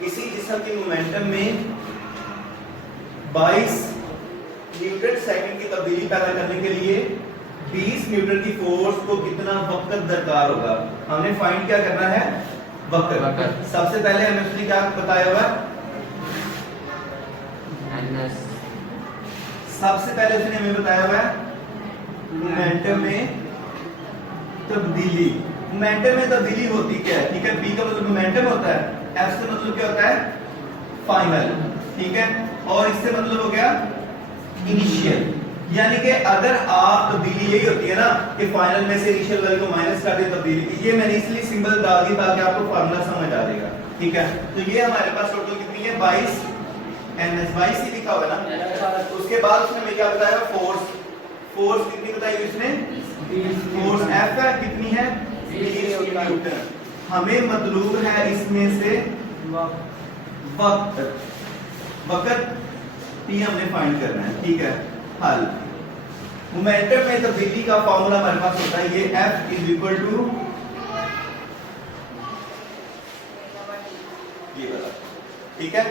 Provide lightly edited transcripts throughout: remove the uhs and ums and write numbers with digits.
किसी जिस्म की मोमेंटम में 22 न्यूटन सेकंड की तब्दीली पैदा करने के लिए 20 न्यूटन की फोर्स को कितना वक्त दरकार होगा। हमने फाइंड क्या करना है, वक्त। सबसे पहले हमें उसने क्या बताया हुआ है, सबसे पहले उसने हमें बताया हुआ है मोमेंटम में तब्दीली। मोमेंटम में तब्दीली होती क्या है, ठीक है। बी का मतलब मोमेंटम होता है, एफ से मतलब क्या होता है, फाइनल, ठीक है। और इससे मतलब हो गया इनिशियल, यानी कि अगर आप तब्दीली यही होती है ना कि फाइनल में से इनिशियल वैल्यू को माइनस कर दे तब्दीली, ये मैंने इसलिए सिंबल डाल दी ताकि आपको फार्मूला समझ आ जाएगा, ठीक है। तो ये हमारे पास टोटल कितनी है, 22 ns, 22 ही लिखा हुआ है ना। उसके बाद उसने हमें क्या बताया, फोर्स कितनी बताई इसने, फोर्स F है, कितनी है, 20 न्यूटन। हमें मतलूब है इसमें से वक्त T हमने फाइंड करना है, ठीक है। हल, मोमेंटम में तब्दीली का फार्मूला हमारे पास होता है ये F इज इक्वल टू ये वाला, ठीक है।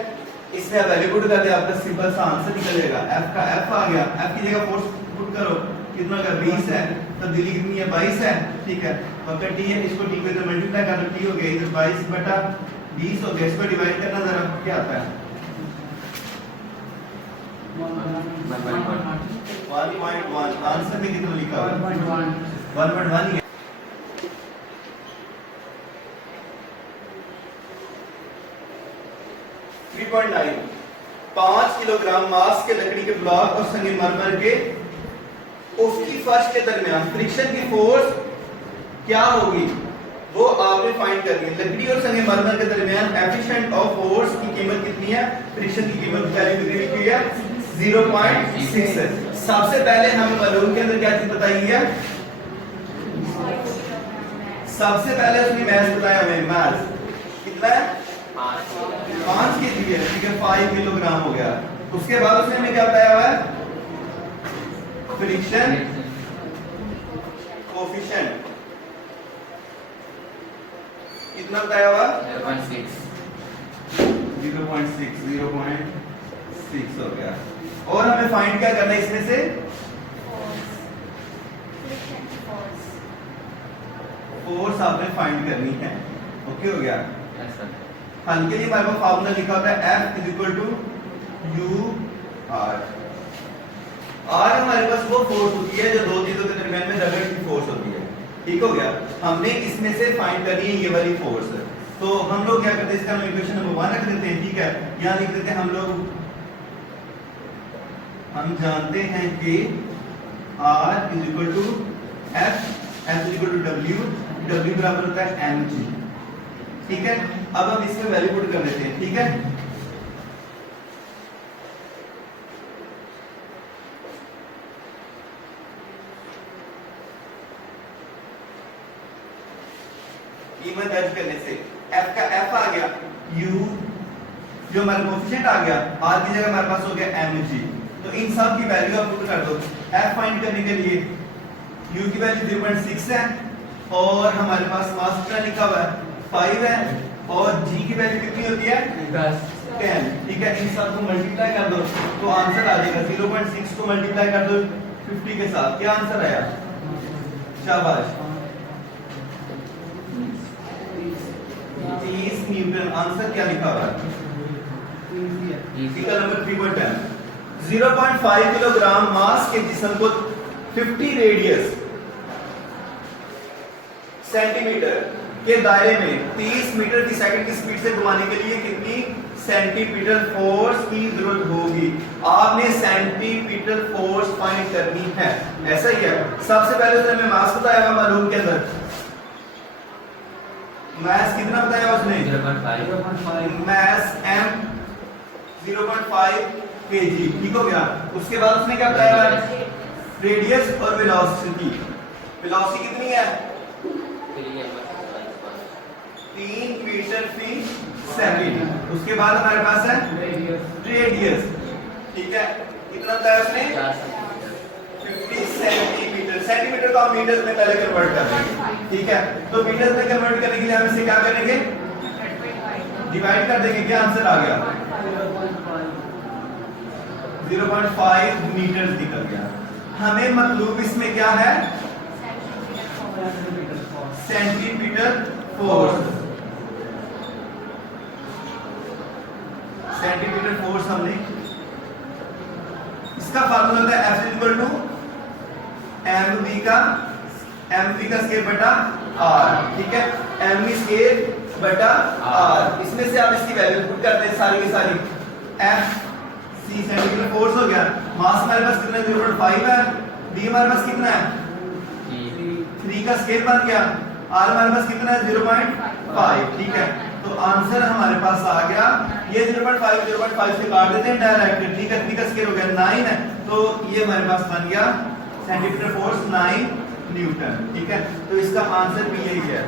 इसमें वैल्यू पुट कर दे, आपका सिंपल सा आंसर निकलेगा। F का F आ गया, F की जगह फोर्स पुट करो, कितना का 20 है, तब्दीली कितनी है, 22 है, ठीक है। वक्त T है, इसको T को इधर मल्टीप्लाई कर दो, T हो गया इधर 22 बटा 20 हो गया, इसको डिवाइड करना जरा, क्या आता है 1.1। आंसर में कितना लिखा हुआ है, 1.1 है। .9 5 किलोग्राम मास के लकड़ी के ब्लॉक और संगमरमर के उसकी फर्श के दरमियान फ्रिक्शन की फोर्स क्या होगी, वो आपने फाइंड करनी है। लकड़ी और संगमरमर के दरमियान एफिशिएंट ऑफ फोर्स की कीमत कितनी है, फ्रिक्शन की कीमत वैल्यू कितनी लिखी है, 0.6 है। सबसे पहले हम मालूम के अंदर क्या चीज बताई है, सबसे पहले उसने मैथ बताया हमें, मैथ कितना है 5 केजी है, ठीक है, 5 किलोग्राम हो गया। उसके बाद उसने हमें क्या बताया हुआ है, फ्रिक्शन कोफिशिएंट कितना बताया हुआ, 0.6 हो गया। और हमें फाइंड क्या करना है इसमें से, फोर्स आपने फाइंड करनी है, ओके हो गया। हल के लिए हमारे पास फार्मूला लिखा होता है F is equal to U R। R हमारे पास वो फोर्स होती है जो दो चीजों के दरमियान में रगड़ की फोर्स होती है, ठीक हो गया। हमने इसमें से फाइंड करनी है ये वाली फोर्स, तो हम लोग क्या करते हैं, इसका हम इक्वेशन नंबर 1 रख देते हैं, ठीक है। यहां लिख देते हैं हम लोग, हम जानते हैं कि R is equal to F, F is equal to W, W बराबर होता है mg, ठीक है। अब हम इसमें वैल्यू पुट कर देते हैं, ठीक है। कीमत दर्ज करने से F का F आ गया, U जो हमारा कोफिशिएंट आ गया, R की जगह हमारे पास हो गया mg। तो इन सब की वैल्यू आप पुट कर दो। F फाइंड करने के लिए U की वैल्यू 0.6 है और हमारे पास मास कितना लिखा हुआ है 5 है, और G की वैल्यू कितनी होती है 10, ठीक है। इन सब को मल्टीप्लाई कर दो तो आंसर आ जाएगा, 0.6 को मल्टीप्लाई कर दो 50 के साथ, क्या आंसर आया, शाबाश 30 न्यूटन। आंसर क्या लिखा हुआ है, नंबर 3.10। 0.5 किलोग्राम मास के जिस्म को 50 रेडियस सेंटीमीटर के दायरे में 30 मीटर की सेकंड की स्पीड से घुमाने के लिए कितनी सेंटीमीटर फोर्स की जरूरत होगी। आपने सेंटीमीटर फोर्स फाइंड करनी है, ऐसा ही है। सबसे पहले उसने हमें मास बताया हुआ मालूम के अंदर, मास कितना बताया उसने 0.5, मास m 0.5 kg, ठीक हो गया। उसके बाद उसने क्या बताया, रेडियस और वेलोसिटी, वेलोसिटी कितनी है 3 मीटर फी सेकंड। उसके बाद हमारे पास है रेडियस, ठीक है, कितना बताया उसने 50 सेंटीमीटर। सेंटीमीटर को हम मीटर में पहले कन्वर्ट कर देंगे, ठीक है। तो मीटर में कन्वर्ट करने के लिए हम इसे क्या करेंगे डिवाइड कर देंगे, क्या आंसर आ गया? 0.5 मीटर निकल गया। हमें मतलब इसमें क्या है? Centimetre force. सेंटीमीटर फोर्स हमने, इसका फार्मूला होता है F इक्वल टू mv का स्केयर बटा r, ठीक है, mv स्केयर बटा r। इसमें से आप इसकी वैल्यू पुट करते हैं सारी की सारी। F c सेंटीमीटर फोर्स हो गया, मास हमारे पास कितना है? 0.5 है, b हमारे पास कितना है? 3 का स्केयर बन गया, r हमारे पास कितना है? 0.5, ठीक है। तो आंसर हमारे पास आ गया, ये 0.5 से काट देते हैं डायरेक्ट, ठीक है। 3 का स्केयर हो गया 9 है, तो ये हमारे पास बन गया सेंटीमीटर फोर्स 9 न्यूटन, ठीक है। तो इसका आंसर भी यही है।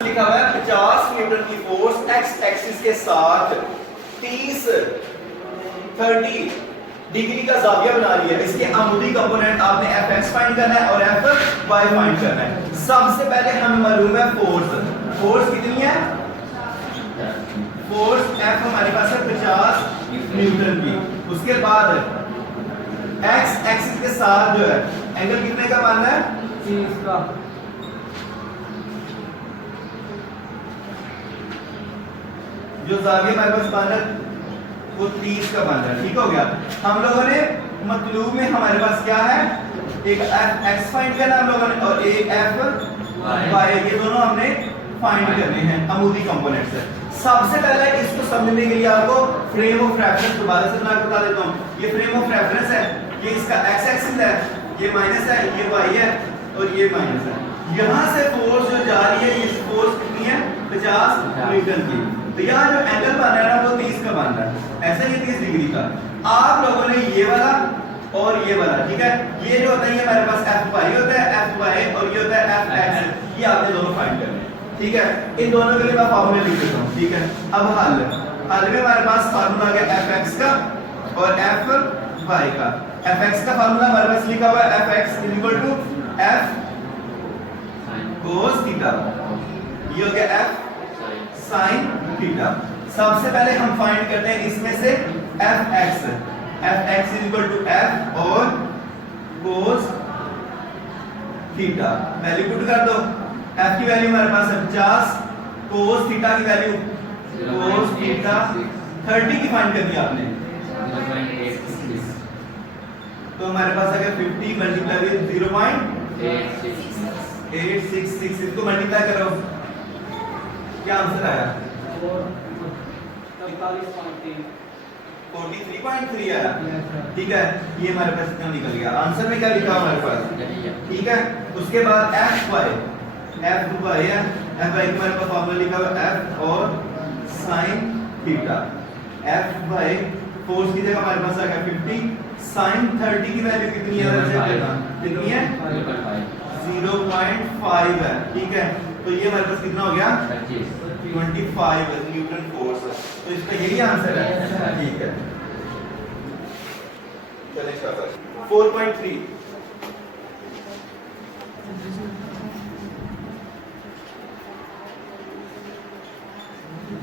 लिखा हुआ है 50 न्यूटन की फोर्स एक्स एक्सिस के साथ 30 डिग्री का जाविया बना रही है। इसके आमुदी कंपोनेंट आपने fx फाइंड करना है और fy फाइंड करना है। सबसे पहले हमें मालूम है फोर्स, फोर्स कितनी है? फोर्स F हमारे पास है 50 न्यूटन की। उसके बाद x एक्सिस के साथ जो है एंगल कितने का मानना है? 30 का। जो जाविया हमारे पास माना वो 30 का बन रहा है, ठीक हो गया। हम लोगों ने मतलूब में हमारे पास क्या है? एक x फाइंड करना हम लोगों ने और एक fy, ये दोनों हमने फाइंड करने हैं अमूदी कंपोनेंट से। सबसे पहले इसको समझने के लिए आपको फ्रेम ऑफ रेफरेंस दोबारा से मैं बता देता हूँ। ये फ्रेम ऑफ रेफरेंस है, ये इसका x एक्सिस है, ये माइनस है, ये y है और ये माइनस है। यहाँ से फोर्स जो जा रही है, ये फोर्स कितनी है? 50 न्यूटन की। तो यहाँ जो एंगल बन रहा है ना वो 30 का बन रहा है, ऐसा ही 30 डिग्री का। आप लोगों ने ये वाला और ये वाला, ठीक है, ये जो होता है ये हमारे पास fy होता है, fy और ये होता है fx, ये आपने दोनों फाइंड करने हैं, ठीक है। इन दोनों के लिए मैं फार्मूला लिख देता हूँ, ठीक है। अब हल में हमारे पास फार्मूला आ गया fx का और fy का। fx का फार्मूला हमारे पास लिखा हुआ है fx equal to f cos theta, ये हो गया f sin थीटा। सबसे पहले हम फाइंड करते हैं इसमें से fx इक्वल टू f और cos थीटा। वैल्यू पुट कर दो। f की वैल्यू हमारे पास है 50, cos थीटा की वैल्यू cos थीटा 30 की फाइंड करनी है आपने, तो हमारे पास आ गया 50 मल्टीप्लाई विद 0.866, इसको मल्टीप्लाई करो, क्या आंसर आया? 43.3 आया, ठीक है। ये हमारे पास इतना निकल गया। आंसर में क्या लिखा हमारे पास, ठीक है। उसके बाद fy है, fy का हमारे पास फार्मूला लिखा हुआ f और sin थीटा। fy फोर्स की जगह हमारे पास आ गया 50, sin 30 की वैल्यू कितनी है? कितनी है? 0.5 है, ठीक है। तो ये हमारे पास कितना हो गया? 25 न्यूटन फोर्स। तो इसका यही आंसर है, ठीक है। चलिए 4.3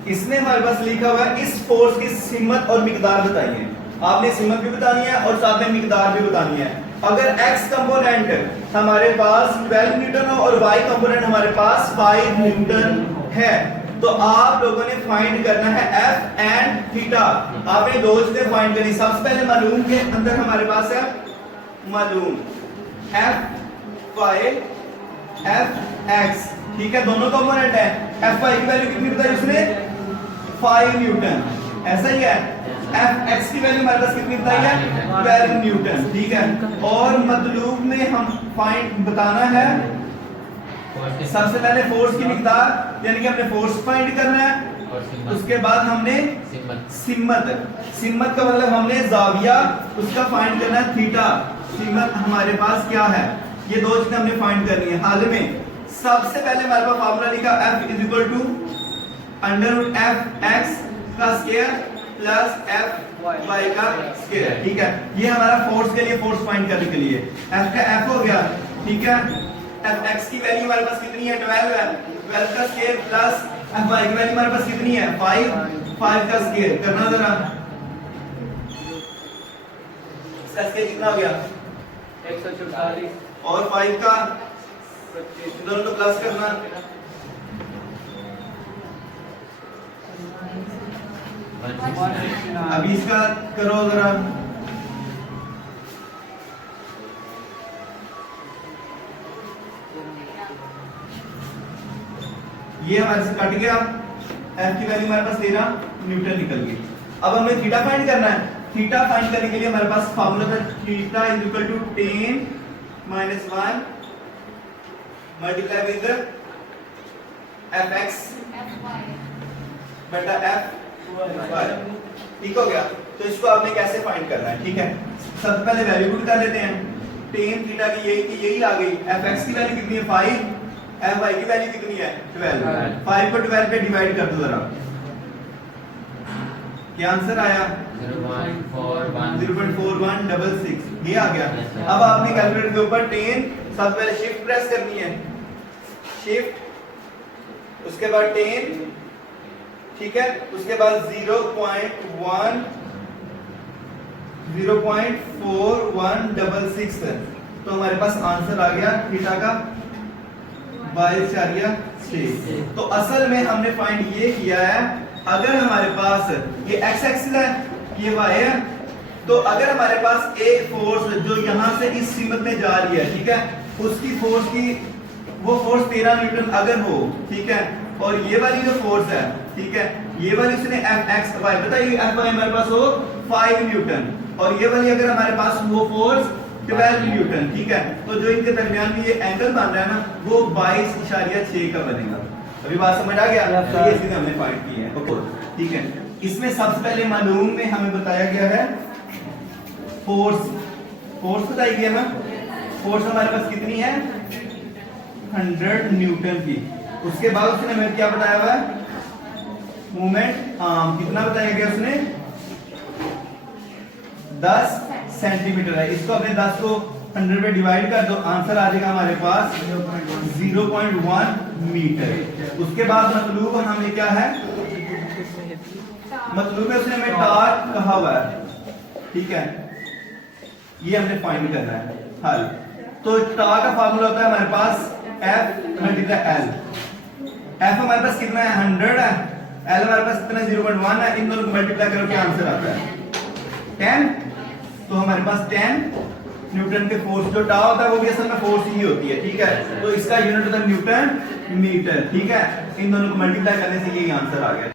इसने हमारे पास लिखा हुआ है इस फोर्स की सिमत और मिकदार बताइए। आपने सिमत भी बतानी है और साथ में मिकदार भी बतानी है। अगर x कंपोनेंट हमारे पास 12 न्यूटन हो और y कंपोनेंट हमारे पास 5 न्यूटन है, तो आप लोगों ने फाइंड करना है f एंड थीटा। आपने दो चीजें फाइंड करनी। सबसे पहले मालूम के अंदर हमारे पास है मालूम f y f x, ठीक है, दोनों कंपोनेंट है। f y की वैल्यू कितनी बताई उसने? 5 न्यूटन, ऐसा ही है। f x की वैल्यू हमारे पास कितनी बताई है? 12 न्यूटन, ठीक है। और मतलूब में हम फाइंड बताना है सबसे पहले फोर्स की मिकदार, यानी कि हमने फोर्स फाइंड करना है। उसके बाद हमने सिमत का मतलब हमने जाविया उसका फाइंड करना है थीटा। सिमत हमारे पास क्या है? ये दो चीजें हमने फाइंड करनी है। हाल में सबसे पहले हमारे पास फार्मूला लिखा f is equal to under root f x का स्क्वायर प्लस एफ वाई का स्क्वायर, ठीक है। ये हमारा फोर्स के लिए, फोर्स फाइंड करने के लिए एफ का एफ हो गया, ठीक है। एफ एक्स की वैल्यू हमारे पास कितनी है, 12 है, 12 का स्क्वायर प्लस एफ वाई की वैल्यू हमारे पास कितनी है, 5, 5 का स्क्वायर करना जरा, इसका स्क्वायर कितना हो गया 144 और 5 का दोनों को प्लस करना, अभी इसका करो जरा, ये हमारे से कट गया, एफ की वैल्यू हमारे पास 13 न्यूटन निकल गई। अब हमें थीटा फाइंड करना है। थीटा फाइंड करने के लिए हमारे पास फार्मूला था theta is equal to tan -1 multiply with fx बटा fy, ठीक हो गया। तो इसको आपने कैसे फाइंड करना है, ठीक है। सबसे पहले वैल्यू पुट कर लेते हैं, tan थीटा की यही आ गई, fx की वैल्यू कितनी है 5, fy की वैल्यू कितनी है 12, 5 को 12 पे डिवाइड कर दो जरा, क्या आंसर आया 0.4166, ये आ गया। अब आपने कैलकुलेटर के ऊपर 10 सबसे पहले शिफ्ट प्रेस करनी है, शिफ्ट, उसके बाद 10, ठीक है, उसके बाद 0.4166, तो हमारे पास आंसर आ गया थीटा का 22.6। तो असल में हमने फाइंड ये किया है, अगर हमारे पास ये x एक्सिस है, ये y है, तो अगर हमारे पास एक फोर्स जो यहां से इस सीमत में जा रही है, ठीक है, उसकी फोर्स की वो फोर्स 13 न्यूटन अगर हो, ठीक है, और ये वाली जो फोर्स है, ठीक है, ये वाली उसने fx y बताइए, fy हमारे पास हो 5 न्यूटन, और ये वाली अगर हमारे पास वो फोर्स 12 न्यूटन, ठीक है, तो जो इनके दरमियान में ये एंगल बन रहा है ना, वो 22.6 का बनेगा। अभी बात समझ आ गया, तो ये चीजें हमने फाइंड की है, ओके, ठीक है। इसमें सबसे पहले मालूम में हमें बताया गया है फोर्स, फोर्स बताई गया ना, फोर्स हमारे पास कितनी है 100 न्यूटन की। उसके बाद उसने हमें क्या बताया हुआ है, मूवमेंट आर्म कितना बताया गया उसने 10 सेंटीमीटर है। इसको अपने 10 को 100 पे डिवाइड कर दो, आंसर आ जाएगा हमारे पास 0.1 मीटर। उसके बाद मतलूब हमें क्या है, मतलूब में उसने हमें टॉर्क कहा हुआ है, ठीक है, ये हमने फाइंड करना है हल। तो टॉर्क का फार्मूला होता है हमारे पास F मल्टीप्लाई L। F हमारे पास कितना है 100 है, L हमारे पास कितना 0.1 है, इन दोनों को मल्टीप्लाई करो क्या आंसर आता है 10। तो हमारे पास 10 न्यूटन के फोर्स, जो टा होता है वो भी असल में फोर्स ही होती है, ठीक है, तो इसका यूनिट होता है न्यूटन मीटर, ठीक है। इन दोनों को मल्टीप्लाई करने से यही आंसर आ गया।